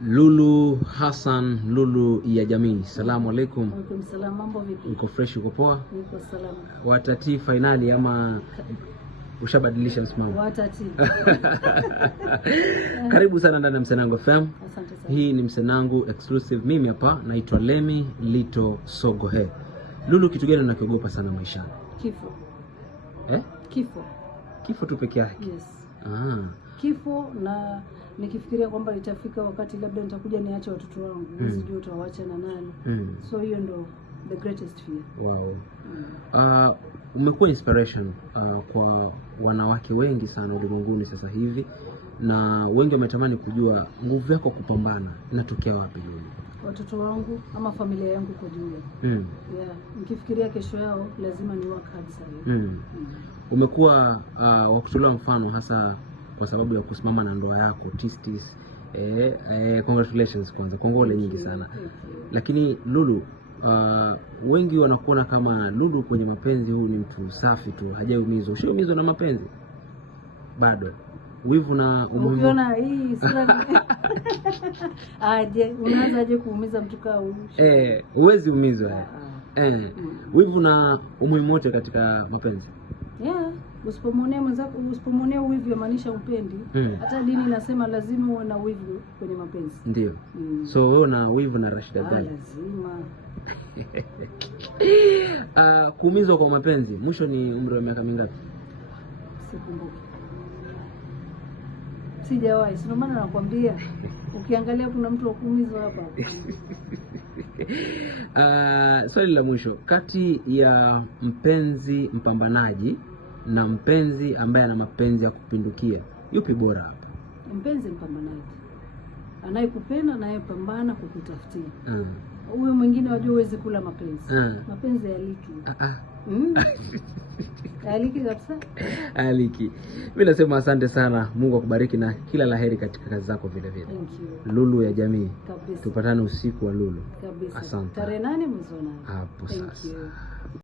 Lulu Hassan, Lulu ya jamii. Salamu alaikum. Alaikum salam, mambo vipi? Uko fresh, uko poa? Niko salama. Watati finali ama ushabadilisha msimamo? Watati. Karibu sana ndani ya Msenangu FM. Asante sana. Hii ni Msenangu exclusive. Mimi hapa naitwa Lemi Lito Sogohe. Lulu, kitu gani unakiogopa sana maishani? Kifo. Kifo. Kifo tu peke yake? Yes. Kifo, na nikifikiria kwamba itafika wakati labda nitakuja niache watoto wangu, sijui utawaacha na nani. So hiyo ndo the greatest fear. Wow. Umekuwa inspiration kwa wanawake wengi sana ulimwenguni sasa hivi, na wengi wametamani kujua nguvu yako kupambana inatokea wapi Lulu? Watoto wangu ama familia yangu kwa jumla. Nikifikiria kesho yao lazima ni work hard sana. Umekuwa wa kutolewa mfano hasa kwa sababu ya kusimama na ndoa yako Tistis. Congratulations kwanza, kongole nyingi sana. Lakini Lulu, wengi wanakuona kama Lulu kwenye mapenzi huu ni mtu safi tu, hajaumizwa. Ushaumizwa na mapenzi? Bado wivu na umuhimu. Ukiona hii sura aje unaanza kuumiza mtu kama huyu? Huwezi umizwa. Wivu na umuhimu wote katika mapenzi. Usipomwonea mwenzako, usipomwonea wivu yamaanisha upendi. Hata dini inasema lazima uwe na wivu kwenye mapenzi. Ndio. So wewe una wivu na Rashida gani? Lazima. Kuumizwa kwa mapenzi mwisho ni umri wa miaka mingapi? Sikumbuki. Sijawahi. Sio maana nakwambia ukiangalia kuna mtu wa kuumizwa hapa. Swali la mwisho, kati ya mpenzi mpambanaji na mpenzi ambaye ana mapenzi ya kupindukia, yupi bora hapa? Mpenzi mpambanaji, anayekupenda na anayepambana kukutafutia. Huyo mwingine wajua huwezi kula mapenzi. Mapenzi yaliki. Aliki kabisa. Aliki. Mimi nasema asante sana. Mungu akubariki na kila laheri katika kazi zako vile vile. Thank you. Lulu ya jamii. Kabisa. Tupatane usiku wa Lulu. Kabisa. Asante. Tarehe 8 mwezi wa 8. Hapo sasa. Thank you.